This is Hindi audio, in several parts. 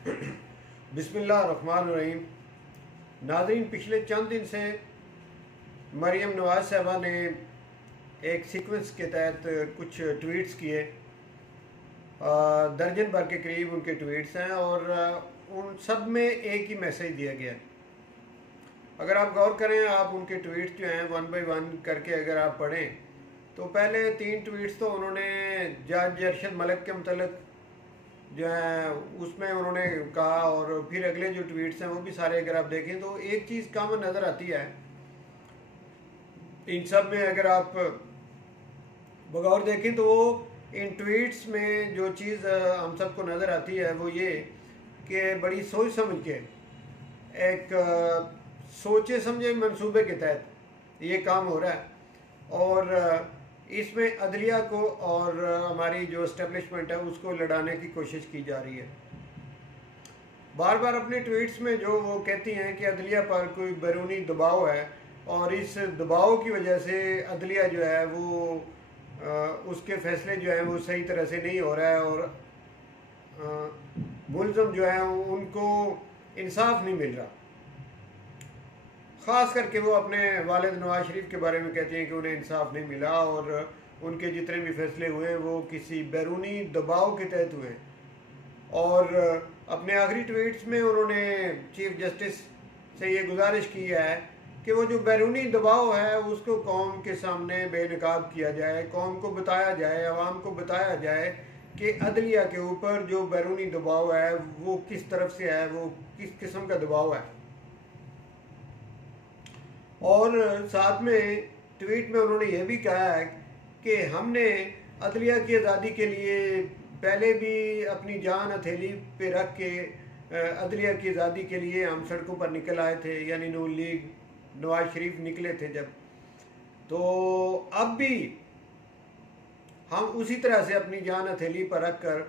बिस्मिल्लाहिर्रहमानिर्रहीम। नाज़रीन, पिछले चंद दिन से मरियम नवाज़ साहबा ने एक सीक्वेंस के तहत कुछ ट्वीट्स किए। दर्जन भर के करीब उनके ट्वीट्स हैं और उन सब में एक ही मैसेज दिया गया है। अगर आप गौर करें, आप उनके ट्वीट्स जो हैं वन बाय वन करके अगर आप पढ़ें तो पहले 3 ट्वीट्स तो उन्होंने जज अरशद मलिक के मतलब जो है उसमें उन्होंने कहा, और फिर अगले जो ट्वीट्स हैं वो भी सारे अगर आप देखें तो एक चीज़ कॉमन नज़र आती है इन सब में। अगर आप बगौर देखें तो इन ट्वीट्स में जो चीज़ हम सबको नज़र आती है वो ये कि बड़ी सोच समझ के एक सोचे समझे मंसूबे के तहत ये काम हो रहा है और इसमें अदलिया को और हमारी जो इस्टेब्लिशमेंट है उसको लड़ाने की कोशिश की जा रही है। बार बार अपने ट्वीट्स में जो वो कहती हैं कि अदलिया पर कोई बैरूनी दबाव है और इस दबाव की वजह से अदलिया जो है वो उसके फैसले जो हैं वो सही तरह से नहीं हो रहा है और मुलज़म जो है उनको इंसाफ नहीं मिल रहा। ख़ास करके वो अपने वालिद नवाज शरीफ के बारे में कहते हैं कि उन्हें इंसाफ नहीं मिला और उनके जितने भी फैसले हुए वो किसी बैरूनी दबाव के तहत हुए। और अपने आखिरी ट्वीट्स में उन्होंने चीफ जस्टिस से ये गुजारिश की है कि वो जो बैरूनी दबाव है उसको कौम के सामने बेनकाब किया जाए, कौम को बताया जाए, आवाम को बताया जाए कि अदलिया के ऊपर जो बैरूनी दबाव है वो किस तरफ से है, वो किस किस्म का दबाव है। और साथ में ट्वीट में उन्होंने ये भी कहा है कि हमने अदलिया की आज़ादी के लिए पहले भी अपनी जान हथेली पे रख के अदलिया की आज़ादी के लिए हम सड़कों पर निकल आए थे, यानी नून लीग नवाज शरीफ निकले थे जब, तो अब भी हम उसी तरह से अपनी जान हथेली पर रख कर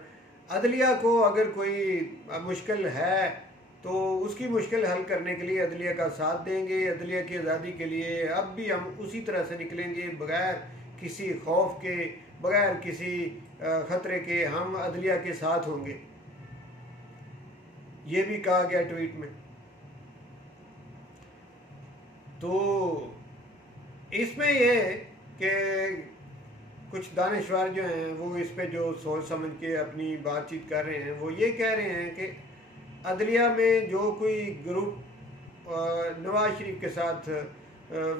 अदलिया को अगर कोई मुश्किल है तो उसकी मुश्किल हल करने के लिए अदलिया का साथ देंगे। अदलिया की आज़ादी के लिए अब भी हम उसी तरह से निकलेंगे, बगैर किसी खौफ के, बगैर किसी ख़तरे के हम अदलिया के साथ होंगे। ये भी कहा गया ट्वीट में। तो इसमें ये कि कुछ दानिशवर जो हैं वो इस पे जो सोच समझ के अपनी बातचीत कर रहे हैं वो ये कह रहे हैं कि अदलिया में जो कोई ग्रुप नवाज शरीफ के साथ,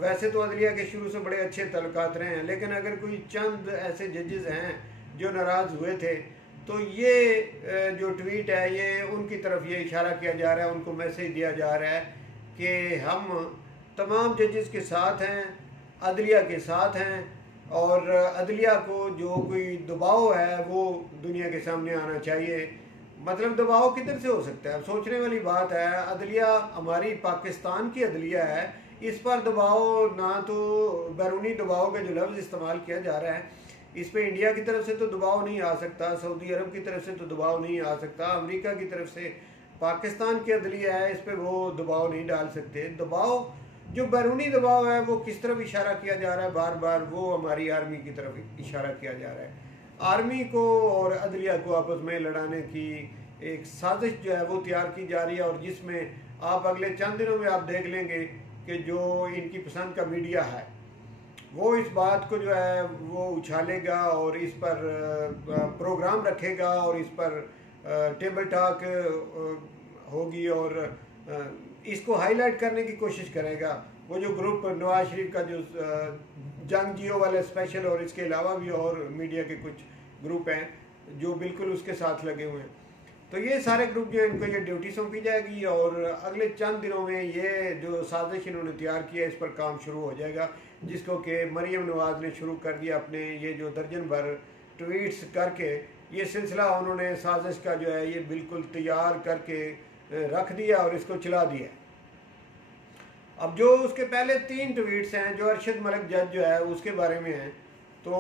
वैसे तो अदलिया के शुरू से बड़े अच्छे तल्लुकात रहे हैं, लेकिन अगर कोई चंद ऐसे जजेस हैं जो नाराज़ हुए थे तो ये जो ट्वीट है ये उनकी तरफ ये इशारा किया जा रहा है, उनको मैसेज दिया जा रहा है कि हम तमाम जजेस के साथ हैं, अदलिया के साथ हैं और अदलिया को जो कोई दबाव है वो दुनिया के सामने आना चाहिए। मतलब दबाव किधर से हो सकता है? अब सोचने वाली बात है। अदलिया हमारी पाकिस्तान की अदलिया है, इस पर दबाव ना तो बैरूनी दबाव का जो लफ्ज़ इस्तेमाल किया जा रहा है इस पर इंडिया की तरफ से तो दबाव नहीं आ सकता, सऊदी अरब की तरफ से तो दबाव नहीं आ सकता, अमेरिका की तरफ से पाकिस्तान की अदलिया है इस पर वो दबाव नहीं डाल सकते। दबाव जो बैरूनी दबाव है वो किस तरफ इशारा किया जा रहा है बार बार, वो हमारी आर्मी की तरफ इशारा किया जा रहा है। आर्मी को और अदलिया को आपस में लड़ाने की एक साजिश जो है वो तैयार की जा रही है और जिसमें आप अगले चंद दिनों में आप देख लेंगे कि जो इनकी पसंद का मीडिया है वो इस बात को जो है वो उछालेगा और इस पर प्रोग्राम रखेगा और इस पर टेबल टॉक होगी और इसको हाईलाइट करने की कोशिश करेगा। वो जो ग्रुप नवाज शरीफ का जो जंग जियो वाले स्पेशल और इसके अलावा भी और मीडिया के कुछ ग्रुप हैं जो बिल्कुल उसके साथ लगे हुए हैं, तो ये सारे ग्रुप जो है इनको ये ड्यूटी सौंपी जाएगी और अगले चंद दिनों में ये जो साजिश इन्होंने तैयार किया इस पर काम शुरू हो जाएगा, जिसको कि मरियम नवाज ने शुरू कर दिया। अपने ये जो दर्जन भर ट्वीट्स करके ये सिलसिला उन्होंने साजिश का जो है ये बिल्कुल तैयार करके रख दिया और इसको चला दिया। अब जो उसके पहले 3 ट्वीट्स हैं जो अरशद मलिक जज जो है उसके बारे में हैं, तो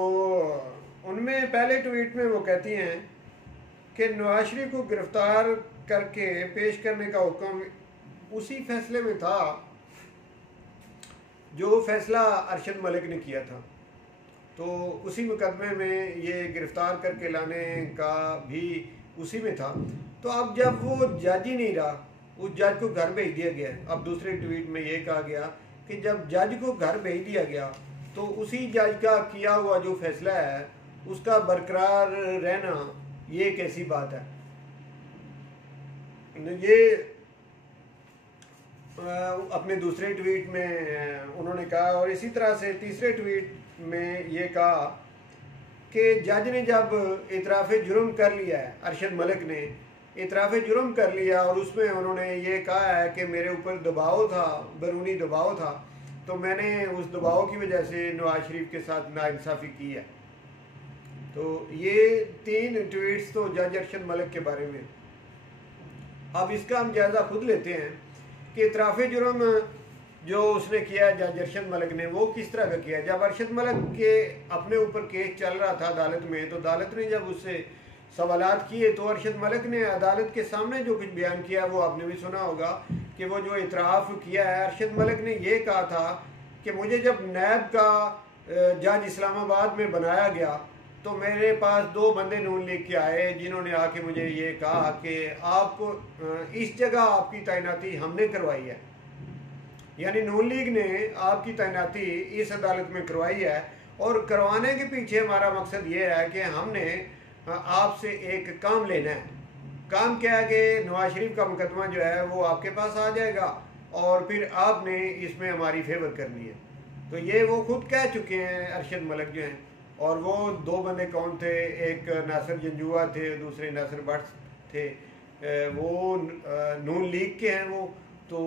उनमें पहले ट्वीट में वो कहती हैं कि नवाज शरीफ को गिरफ्तार करके पेश करने का हुक्म उसी फैसले में था जो फैसला अरशद मलिक ने किया था, तो उसी मुकदमे में ये गिरफ्तार करके लाने का भी उसी में था। तो अब जब वो जज ही नहीं रहा, उस जज को घर भेज दिया गया। अब दूसरे ट्वीट में ये कहा गया कि जब जज को घर भेज दिया गया तो उसी जज का किया हुआ जो फैसला है उसका बरकरार रहना ये कैसी बात है। ये अपने दूसरे ट्वीट में उन्होंने कहा। और इसी तरह से तीसरे ट्वीट में ये कहा कि जज ने जब इतराफ़ जुर्म कर लिया है, अरशद मलिक ने इतराफ़ जुर्म कर लिया और उसमें उन्होंने ये कहा है कि मेरे ऊपर दबाव था, बैरूनी दबाव था, तो मैंने उस दबाव की वजह से नवाज शरीफ के साथ नाइंसाफ़ी की है। तो ये 3 ट्वीट्स तो जज अरशद मलिक के बारे में। अब इसका हम जायज़ा खुद लेते हैं कि इतराफ़ जुर्म जो उसने किया जज अरशद मलिक ने वो किस तरह का किया। जब अरशद मलिक के अपने ऊपर केस चल रहा था अदालत में, तो अदालत ने जब उससे सवालात किए तो अरशद मलिक ने अदालत के सामने जो कुछ बयान किया वो आपने भी सुना होगा कि वो जो इतराफ़ किया है, अरशद मलिक ने ये कहा था कि मुझे जब नैब का जज इस्लामाबाद में बनाया गया तो मेरे पास 2 बंदे नून लीग के आए जिन्होंने आके मुझे ये कहा कि आपको इस जगह आपकी तैनाती हमने करवाई है, यानी नून लीग ने आपकी तैनाती इस अदालत में करवाई है और करवाने के पीछे हमारा मकसद ये है कि हमने आपसे एक काम लेना है। काम क्या है कि नवाज शरीफ का मुकदमा जो है वो आपके पास आ जाएगा और फिर आपने इसमें हमारी फेवर करनी है। तो ये वो खुद कह चुके हैं अरशद मलिक जो हैं। और वो 2 बंदे कौन थे, एक नासिर जंजुआ थे, दूसरे नासिर भट्ट थे, वो नून लीग के हैं वो। तो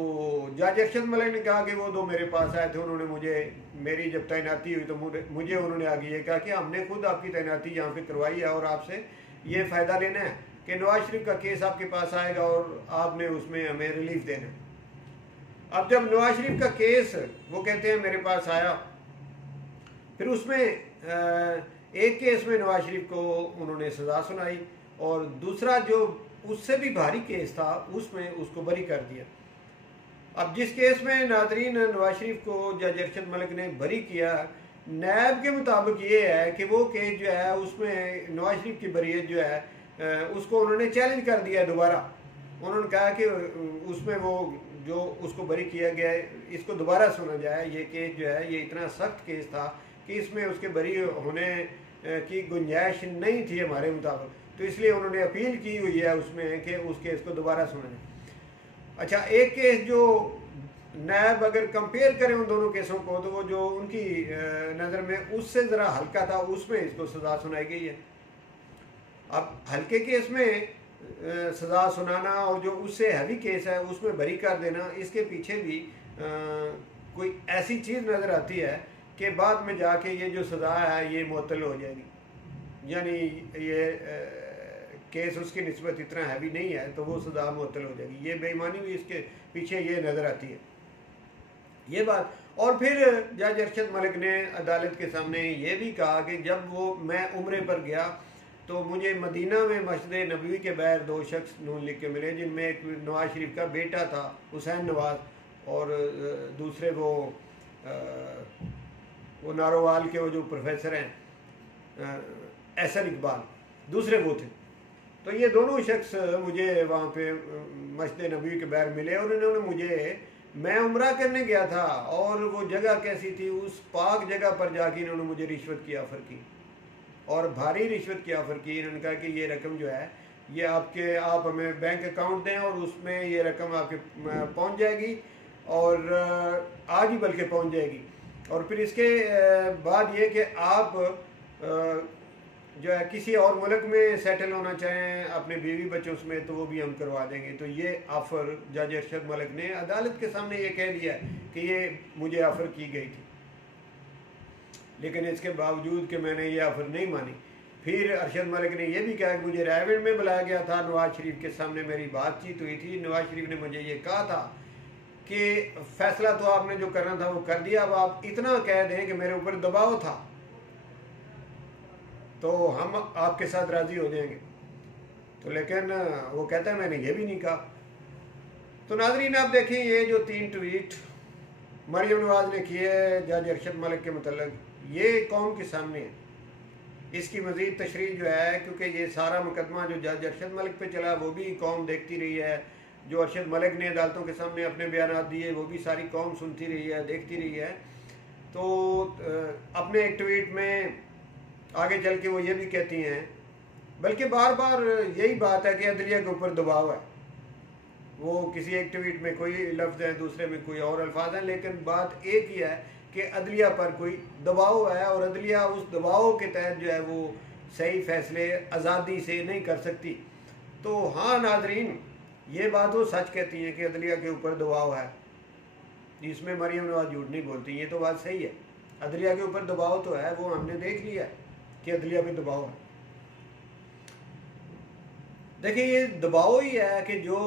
जज अरशद मलिक ने कहा कि वो 2 मेरे पास आए थे, उन्होंने मुझे मेरी जब तैनाती हुई तो मुझे उन्होंने आगे ये कहा कि हमने खुद आपकी तैनाती यहाँ पे करवाई है और आपसे ये फ़ायदा लेना है कि नवाज शरीफ का केस आपके पास आएगा और आपने उसमें हमें रिलीफ देना है। अब जब नवाज शरीफ का केस वो कहते हैं मेरे पास आया, फिर उसमें एक केस में नवाज शरीफ को उन्होंने सज़ा सुनाई और दूसरा जो उससे भी भारी केस था उसमें उसको बरी कर दिया। अब जिस केस में नादरीन नवाज शरीफ को जज अरशद मलिक ने बरी किया, नैब के मुताबिक ये है कि वो केस जो है उसमें नवाज शरीफ की बरीयत जो है उसको उन्होंने चैलेंज कर दिया दोबारा। उन्होंने कहा कि उसमें वो जो उसको बरी किया गया है इसको दोबारा सुना जाए। ये केस जो है ये इतना सख्त केस था कि इसमें उसके बरी होने की गुंजाइश नहीं थी हमारे मुताबिक, तो इसलिए उन्होंने अपील की हुई है उसमें कि उस केस को दोबारा सुना जाए। अच्छा, एक केस जो नैब अगर कंपेयर करें उन दोनों केसों को तो वो जो उनकी नज़र में उससे ज़रा हल्का था उसमें इसको सज़ा सुनाई गई है। अब हल्के केस में सज़ा सुनाना और जो उससे हैवी केस है उसमें बरी कर देना, इसके पीछे भी कोई ऐसी चीज़ नज़र आती है कि बाद में जाके ये जो सज़ा है ये मुअत्तल हो जाएगी, यानी ये केस उसकी निस्बत इतना हैवी नहीं है तो वो सज़ा मुअत्तल हो जाएगी। ये बेईमानी भी इसके पीछे ये नज़र आती है ये बात। और फिर जज अरशद मलिक ने अदालत के सामने ये भी कहा कि जब वो मैं उम्रे पर गया तो मुझे मदीना में मस्जिद नबवी के बाहर 2 शख्स नून लिख के मिले, जिनमें एक नवाज शरीफ का बेटा था हुसैन नवाज और दूसरे वो नारोवाल के वो जो प्रोफेसर हैं एहसन इकबाल, दूसरे वो थे। तो ये दोनों शख्स मुझे वहाँ पे मस्जिद नबवी के बाहर मिले और इन्होंने मुझे, मैं उम्रा करने गया था और वो जगह कैसी थी, उस पाक जगह पर जाके इन्होंने मुझे रिश्वत की ऑफ़र की और भारी रिश्वत की ऑफ़र की। इन्होंने कहा कि ये रकम जो है ये आप हमें बैंक अकाउंट दें और उसमें ये रकम आपके पहुंच जाएगी और आज ही बल्कि पहुंच जाएगी। और फिर इसके बाद ये कि आप जो है किसी और मुल्क में सेटल होना चाहें अपने बीवी बच्चों समेत तो वो भी हम करवा देंगे। तो ये ऑफ़र जज अरशद मलिक ने अदालत के सामने ये कह दिया कि ये मुझे ऑफ़र की गई थी, लेकिन इसके बावजूद कि मैंने ये ऑफ़र नहीं मानी। फिर अरशद मलिक ने यह भी कहा कि मुझे रायवेंड में बुलाया गया था, नवाज शरीफ के सामने मेरी बातचीत हुई थी, नवाज शरीफ ने मुझे ये कहा था कि फ़ैसला तो आपने जो करना था वो कर दिया, अब आप इतना कह दें कि मेरे ऊपर दबाव था तो हम आपके साथ राज़ी हो जाएंगे। तो लेकिन वो कहता है मैंने ये भी नहीं कहा। तो नाज़रीन आप देखें ये जो 3 ट्वीट मरियम नवाज ने किए जज अरशद मलिक के मतलब, ये कौम के सामने है। इसकी मज़ीद तशरीह जो है, क्योंकि ये सारा मुकदमा जो जज अरशद मलिक पे चला वो भी कौम देखती रही है, जो अरशद मलिक ने अदालतों के सामने अपने बयान दिए वो भी सारी कौम सुनती रही है, देखती रही है। तो अपने एक ट्वीट में आगे चल के वो ये भी कहती हैं, बल्कि बार बार यही बात है कि अदलिया के ऊपर दबाव है। वो किसी एक ट्वीट में कोई लफ्ज़ है, दूसरे में कोई और अल्फाज हैं, लेकिन बात एक ही है कि अदलिया पर कोई दबाव है और अदलिया उस दबाव के तहत जो है वो सही फैसले आज़ादी से नहीं कर सकती। तो हाँ नाजरीन, ये बात वो सच कहती हैं कि अदलिया के ऊपर दबाव है, इसमें मरियम नवाज झूठ नहीं बोलती, ये तो बात सही है। अदलिया के ऊपर दबाव तो है, वो हमने देख लिया कि अदलिया पे दबाव है। देखिए ये दबाव ही है कि जो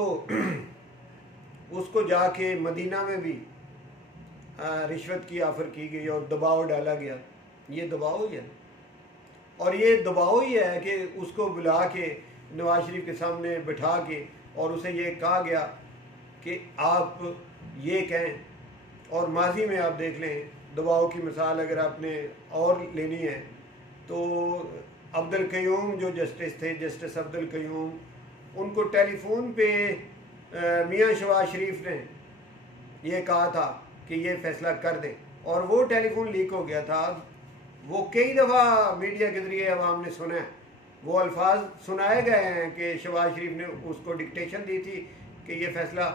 उसको जाके मदीना में भी रिश्वत की ऑफ़र की गई और दबाव डाला गया, ये दबाव ही है। और ये दबाव ही है कि उसको बुला के नवाज शरीफ के सामने बिठा के और उसे ये कहा गया कि आप ये कहें। और माजी में आप देख लें, दबाव की मिसाल अगर आपने और लेनी है तो अब्दुल क़य्यूम जो जस्टिस थे, जस्टिस अब्दुल क़य्यूम, उनको टेलीफोन पे मियां शहबाज शरीफ ने ये कहा था कि ये फैसला कर दें, और वो टेलीफोन लीक हो गया था। वो कई दफ़ा मीडिया के ज़रिए अवाम ने सुना है, वो अल्फाज सुनाए गए हैं कि शहबाज शरीफ ने उसको डिक्टेशन दी थी कि ये फ़ैसला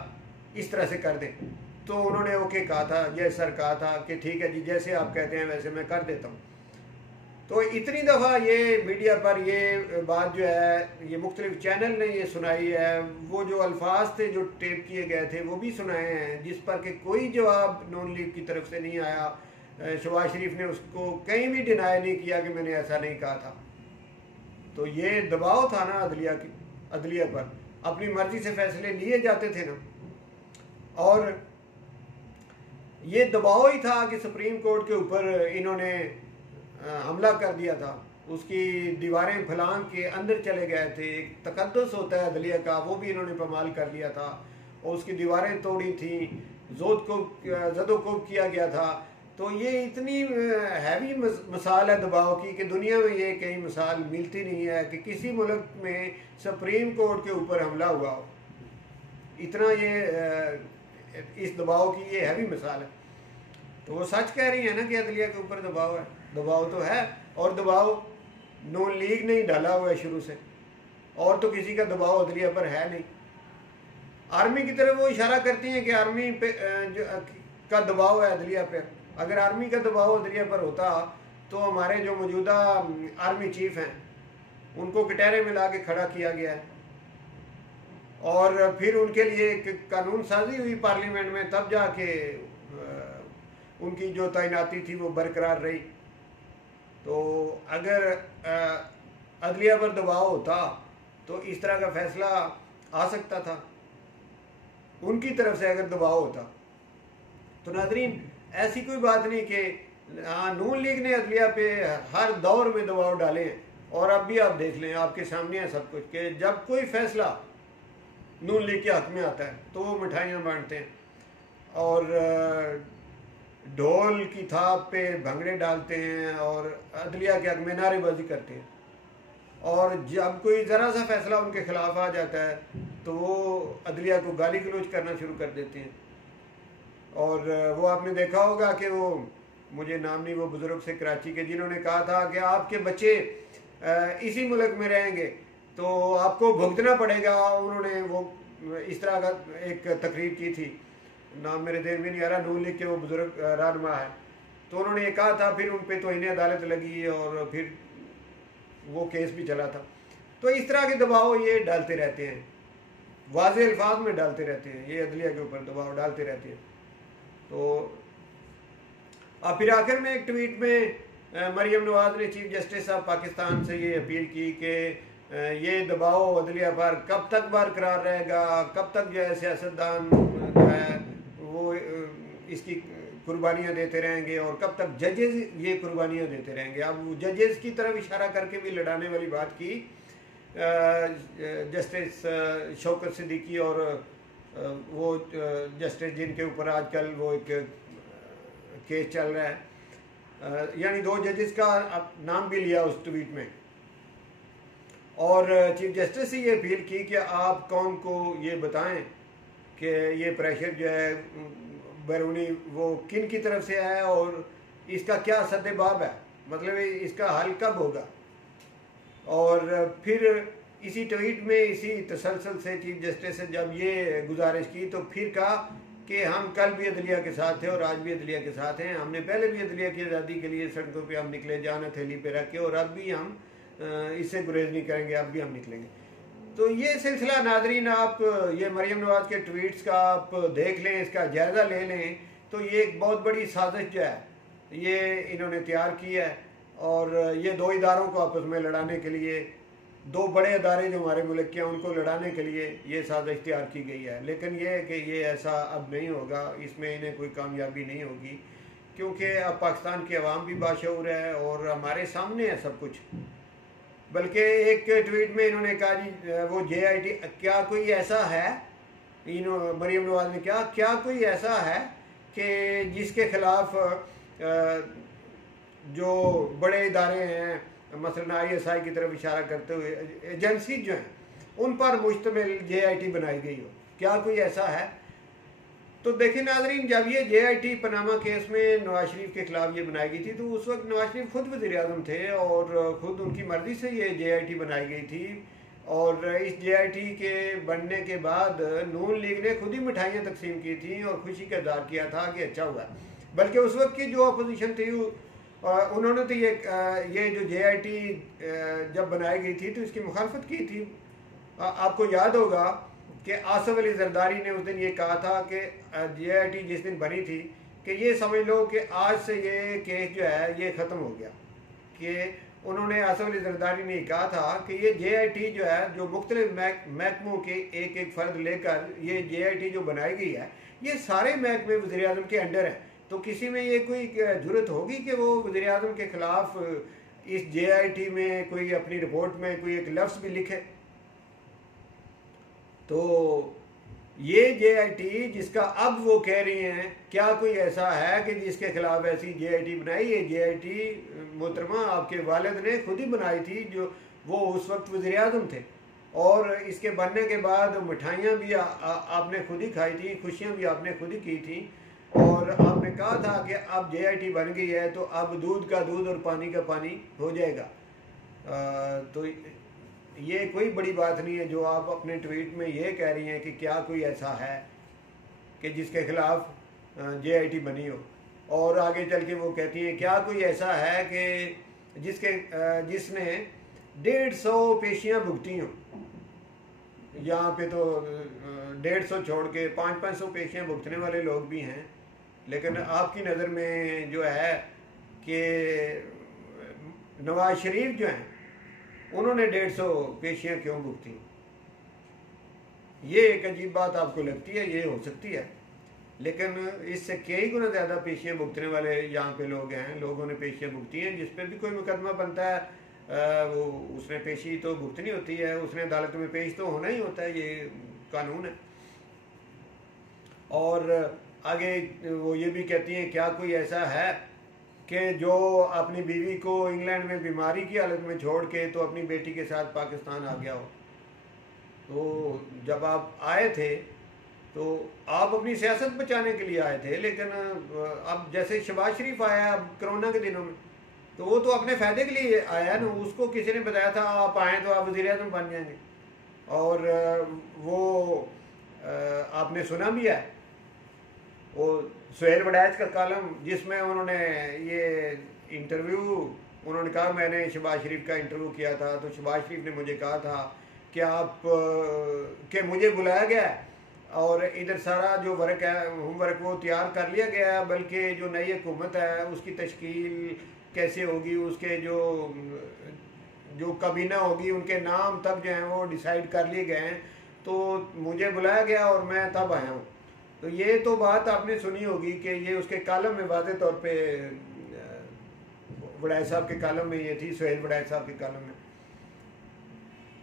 इस तरह से कर दें, तो उन्होंने ओके कहा था, यस सर कहा था कि ठीक है जी, जैसे आप कहते हैं वैसे मैं कर देता हूँ। तो इतनी दफ़ा ये मीडिया पर ये बात जो है, ये मुख्तलिफ चैनल ने ये सुनाई है, वो जो अल्फाज थे जो टेप किए गए थे वो भी सुनाए हैं, जिस पर कि कोई जवाब नून लीग की तरफ से नहीं आया। शहबाज शरीफ ने उसको कहीं भी डिनाई नहीं किया कि मैंने ऐसा नहीं कहा था। तो ये दबाव था ना अदलिया पर, अपनी मर्जी से फैसले लिए जाते थे ना। और ये दबाव ही था कि सुप्रीम कोर्ट के ऊपर इन्होंने हमला कर दिया था, उसकी दीवारें फलांग के अंदर चले गए थे। एक तकद्दुस होता है अदलिया का, वो भी इन्होंने पामाल कर लिया था और उसकी दीवारें तोड़ी थी, ज़दोकोब किया गया था। तो ये इतनी हैवी मिसाल है दबाव की कि दुनिया में ये कहीं मिसाल मिलती नहीं है कि किसी मुल्क में सुप्रीम कोर्ट के ऊपर हमला हुआ हो। इतना ये इस दबाव की ये हैवी मिसाल है। तो वो सच कह रही है ना कि अदलिया के ऊपर दबाव है, दबाव तो है। और दबाव नून लीग ने ही डाला हुआ है शुरू से, और तो किसी का दबाव अदलिया पर है नहीं। आर्मी की तरफ वो इशारा करती हैं कि आर्मी पे का दबाव है अदलिया पे। अगर आर्मी का दबाव अदलिया पर होता तो हमारे जो मौजूदा आर्मी चीफ हैं उनको कटहरे में ला के खड़ा किया गया है, और फिर उनके लिए एक कानून साजी हुई पार्लियामेंट में, तब जाके उनकी जो तैनाती थी वो बरकरार रही। तो अगर अदलिया पर दबाव होता तो इस तरह का फैसला आ सकता था, उनकी तरफ से अगर दबाव होता। तो नाज़रीन, ऐसी कोई बात नहीं कि हाँ नून लीग ने अदलिया पे हर दौर में दबाव डाले हैं, और अब भी आप देख लें, आपके सामने है सब कुछ, कि जब कोई फैसला नून लीग के हक में आता है तो वो मिठाइयाँ बांटते हैं और ढोल की थाप पे भंगड़े डालते हैं और अदलिया के हक में नारेबाजी करते हैं। और जब कोई ज़रा सा फैसला उनके खिलाफ आ जाता है तो वो अदलिया को गाली गलौज करना शुरू कर देते हैं। और वो आपने देखा होगा कि वो, मुझे नाम नहीं, वो बुज़ुर्ग से कराची के, जिन्होंने कहा था कि आपके बच्चे इसी मुल्क में रहेंगे तो आपको भुगतना पड़ेगा। उन्होंने वो इस तरह का एक तकरीर की थी, नाम मेरे देर में नहीं आ रहा, नून लीग के वो बुज़ुर्ग रहनुमा है। तो उन्होंने ये कहा था, फिर उन पर तौहीन अदालत लगी और फिर वो केस भी चला था। तो इस तरह के दबाव ये डालते रहते हैं, वाज़ेह अल्फाज में डालते रहते हैं, ये अदलिया के ऊपर दबाव डालते रहते हैं। तो अब फिर आखिर में एक ट्वीट में मरियम नवाज ने चीफ जस्टिस ऑफ पाकिस्तान से ये अपील की कि ये दबाव अदलिया पर कब तक बरकरार रहेगा, कब तक जो है सियासतदान जो है वो इसकी कुर्बानियाँ देते रहेंगे और कब तक जजेस ये कुर्बानियाँ देते रहेंगे। अब जजेस की तरफ इशारा करके भी लड़ाने वाली बात की जस्टिस शौकत सिद्दीकी और वो जस्टिस जिनके ऊपर आजकल वो एक केस चल रहा है, यानी 2 जजेस का नाम भी लिया उस ट्वीट में, और चीफ जस्टिस से ये अपील की कि आप कौम को ये बताएं कि ये प्रेशर जो है बैरूनी वो किन की तरफ से है और इसका क्या सद्देबाब है, मतलब इसका हल कब होगा। और फिर इसी ट्वीट में इसी तसलसल से चीफ जस्टिस ने जब ये गुजारिश की तो फिर कहा कि हम कल भी अदलिया के साथ थे और आज भी अदलिया के साथ हैं, हमने पहले भी अदलिया की आज़ादी के लिए सड़कों पे हम निकले जान हथेली पे रख के, और अब भी हम इससे गुरेज नहीं करेंगे, अब भी हम निकलेंगे। तो ये सिलसिला नादरीन आप ये मरियम नवाज के ट्वीट्स का आप देख लें, इसका जायज़ा ले लें, तो ये एक बहुत बड़ी साजिश जो है ये इन्होंने तैयार की है, और ये 2 इदारों को आपस में लड़ाने के लिए, 2 बड़े अदारे जो हमारे मुल्क के हैं उनको लड़ाने के लिए ये साजिश तैयार की गई है। लेकिन ये है कि ये ऐसा अब नहीं होगा, इसमें इन्हें कोई कामयाबी नहीं होगी, क्योंकि अब पाकिस्तान की आवाम भी बाशऊर है और हमारे सामने है सब कुछ। बल्कि एक ट्वीट में इन्होंने कहा जी वो JIT क्या कोई ऐसा है, मरियम नवाज ने क्या कोई ऐसा है कि जिसके खिलाफ जो बड़े इदारे हैं, मसलन ISI की तरफ इशारा करते हुए एजेंसी जो हैं उन पर मुश्तमिल JIT बनाई गई हो, क्या कोई ऐसा है। तो देखिए नाजरीन, जब ये JIT पनामा केस में नवाज शरीफ के खिलाफ ये बनाई गई थी तो उस वक्त नवाज शरीफ खुद वज़ीर आज़म थे और खुद उनकी मर्जी से ये JIT बनाई गई थी, और इस JIT के बनने के बाद नून लीग ने खुद ही मिठाइयाँ तकसीम की थी और खुशी का इज़हार किया था कि अच्छा हुआ। बल्कि उस वक्त की जो अपोजिशन थी उन्होंने तो ये जो JIT जब बनाई गई थी तो इसकी मुखालफत की थी। आपको याद होगा कि आसिफ अली जरदारी ने उस दिन ये कहा था कि JIT जिस दिन बनी थी कि ये समझ लो कि आज से ये केस जो है ये ख़त्म हो गया, कि उन्होंने आसिफ अली जरदारी ने कहा था कि ये JIT जो है जो मुख्तलिफ महकमों के एक एक फ़र्द लेकर ये JIT जो बनाई गई है ये सारे महकमे वज़ीर आज़म के अंडर हैं, तो किसी में ये कोई ज़रूरत होगी कि वो वज़ीर आज़म के ख़िलाफ़ इस JIT में कोई अपनी रिपोर्ट में कोई एक लफ्ज़ भी लिखे। तो ये JIT जिसका अब वो कह रही हैं क्या कोई ऐसा है कि जिसके खिलाफ ऐसी JIT बनाई, ये JIT मोहतरमा आपके वालिद ने खुद ही बनाई थी, जो वो उस वक्त वज़ीर आज़म थे, और इसके बनने के बाद मिठाइयाँ भी आपने खुद ही खाई थी, खुशियाँ भी आपने खुद ही की थी, और आपने कहा था कि अब JIT बन गई है तो अब दूध का दूध और पानी का पानी हो जाएगा। तो ये कोई बड़ी बात नहीं है जो आप अपने ट्वीट में ये कह रही हैं कि क्या कोई ऐसा है कि जिसके खिलाफ JIT बनी हो, और आगे चल के वो कहती हैं क्या कोई ऐसा है कि जिसने 150 पेशियाँ भुगती हों। यहाँ पे तो 150 छोड़ के 500-500 पेशियाँ भुगतने वाले लोग भी हैं, लेकिन आपकी नज़र में जो है कि नवाज शरीफ जो हैं उन्होंने 150 पेशियाँ क्यों भुगती, ये एक अजीब बात आपको लगती है, ये हो सकती है, लेकिन इससे कई गुना ज़्यादा पेशियाँ भुगतने वाले यहाँ पे लोग हैं, लोगों ने पेशियाँ भुगती हैं, जिस पर भी कोई मुकदमा बनता है वो उसने पेशी तो भुगतनी होती है, उसने अदालत में पेश तो होना ही होता है, ये कानून है। और आगे वो ये भी कहती हैं क्या कोई ऐसा है कि जो अपनी बीवी को इंग्लैंड में बीमारी की हालत में छोड़ के तो अपनी बेटी के साथ पाकिस्तान आ गया हो। तो जब आप आए थे तो आप अपनी सियासत बचाने के लिए आए थे, लेकिन अब जैसे शहबाज शरीफ आया अब कोरोना के दिनों में, तो वो तो अपने फ़ायदे के लिए आया ना, उसको किसी ने बताया था आप आएँ तो आप वज़ीर आज़म बन जाएंगे, और वो आपने सुना भी है वो सुहेल वड़ैच का कॉलम जिसमें उन्होंने ये इंटरव्यू उन्होंने कहा मैंने शहबाज शरीफ का इंटरव्यू किया था, तो शहबाज शरीफ ने मुझे कहा था कि आप कि मुझे बुलाया गया है और इधर सारा जो वर्क है होमवर्क वो तैयार कर लिया गया है, बल्कि जो नई हुकूमत है उसकी तश्कील कैसे होगी, उसके जो काबीना होगी उनके नाम तक जो हैं वो डिसाइड कर लिए गए हैं, तो मुझे बुलाया गया और मैं तब आया हूँ। तो ये तो बात आपने सुनी होगी कि ये उसके कॉलम में वाज़े तौर पे वड़ैच साहब के कॉलम में ये थी, सुहेल वड़ैच साहब के कॉलम में।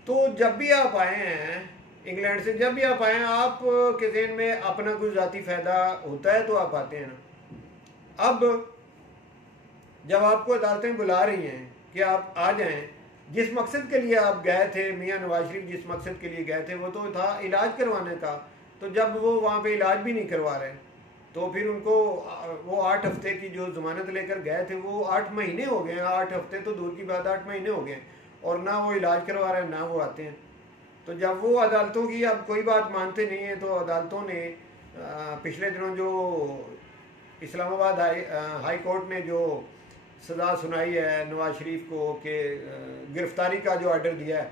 तो जब भी आप आए हैं इंग्लैंड से, जब भी आप आए हैं आप के ज़हन में अपना कोई ज़ाती फ़ायदा होता है तो आप आते हैं ना। अब जब आपको अदालतें बुला रही हैं कि आप आ जाएं, जिस मकसद के लिए आप गए थे, मियां नवाज शरीफ जिस मकसद के लिए गए थे वो तो था इलाज करवाने का, तो जब वो वहाँ पे इलाज भी नहीं करवा रहे तो फिर उनको वो 8 हफ्ते की जो ज़मानत लेकर गए थे वो 8 महीने हो गए हैं, 8 हफ्ते तो दूर की बात, 8 महीने हो गए और ना वो इलाज करवा रहे हैं ना वो आते हैं। तो जब वो अदालतों की अब कोई बात मानते नहीं हैं तो अदालतों ने पिछले दिनों जो इस्लामाबाद हाई कोर्ट ने जो सज़ा सुनाई है नवाज शरीफ को कि गिरफ्तारी का जो आर्डर दिया है,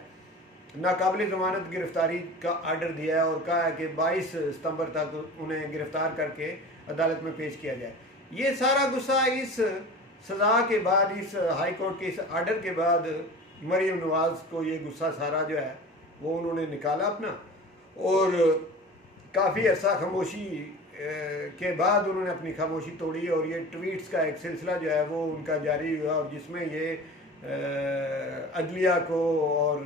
नाकाबिल ज़मानत गिरफ्तारी का आर्डर दिया है और कहा है कि 22 सितंबर तक उन्हें गिरफ़्तार करके अदालत में पेश किया जाए। ये सारा गुस्सा इस सज़ा के बाद, इस हाई कोर्ट के इस आर्डर के बाद मरीम नवाज़ को ये गुस्सा सारा जो है वो उन्होंने निकाला अपना, और काफ़ी अर्सा खामोशी के बाद उन्होंने अपनी खामोशी तोड़ी और ये ट्वीट्स का एक सिलसिला जो है वो उनका जारी हुआ, और जिसमें ये अदलिया को और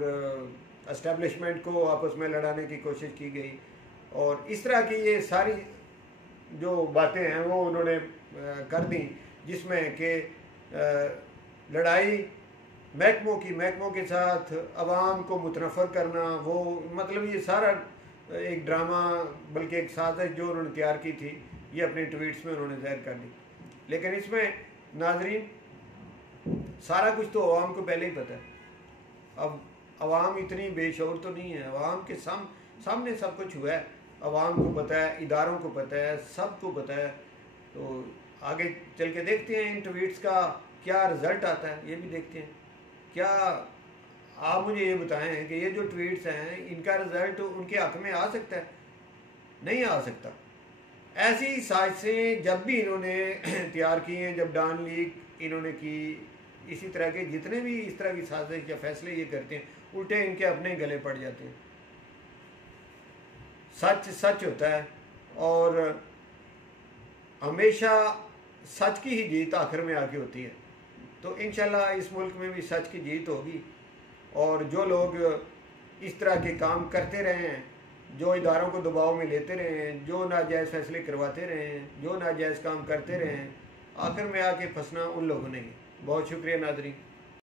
एस्टेब्लिशमेंट को आपस में लड़ाने की कोशिश की गई, और इस तरह की ये सारी जो बातें हैं वो उन्होंने कर दी, जिसमें कि लड़ाई महकमों के साथ अवाम को मुतनफ़र करना, वो मतलब ये सारा एक ड्रामा बल्कि एक साजिश जो उन्होंने तैयार की थी ये अपने ट्वीट्स में उन्होंने ज़ाहिर कर दी। लेकिन इसमें नाजरीन सारा कुछ तो अवाम को पहले ही पता है। अब अवाम इतनी बेशऊर तो नहीं है, अवाम के सामने सब कुछ हुआ है, अवाम को पता है, इदारों को पता है, सबको पता है। तो आगे चल के देखते हैं इन ट्वीट्स का क्या रिज़ल्ट आता है, ये भी देखते हैं। क्या आप मुझे ये बताएं कि ये जो ट्वीट्स हैं इनका रिज़ल्ट उनके हक़ में आ सकता है? नहीं आ सकता। ऐसी साजिशें जब भी इन्होंने तैयार की हैं, जब डॉन लीग इन्होंने की, इसी तरह के जितने भी इस तरह की साजिश या फैसले ये करते हैं उल्टे इनके अपने गले पड़ जाते हैं। सच सच होता है और हमेशा सच की ही जीत आखिर में आके होती है। तो इंशाल्लाह इस मुल्क में भी सच की जीत होगी, और जो लोग इस तरह के काम करते रहे हैं, जो इदारों को दबाव में लेते रहे हैं, जो नाजायज़ फैसले करवाते रहे हैं, जो नाजायज़ काम करते रहे हैं, आखिर में आके फंसना उन लोगों ने ही। बहुत शुक्रिया नाज़रीन।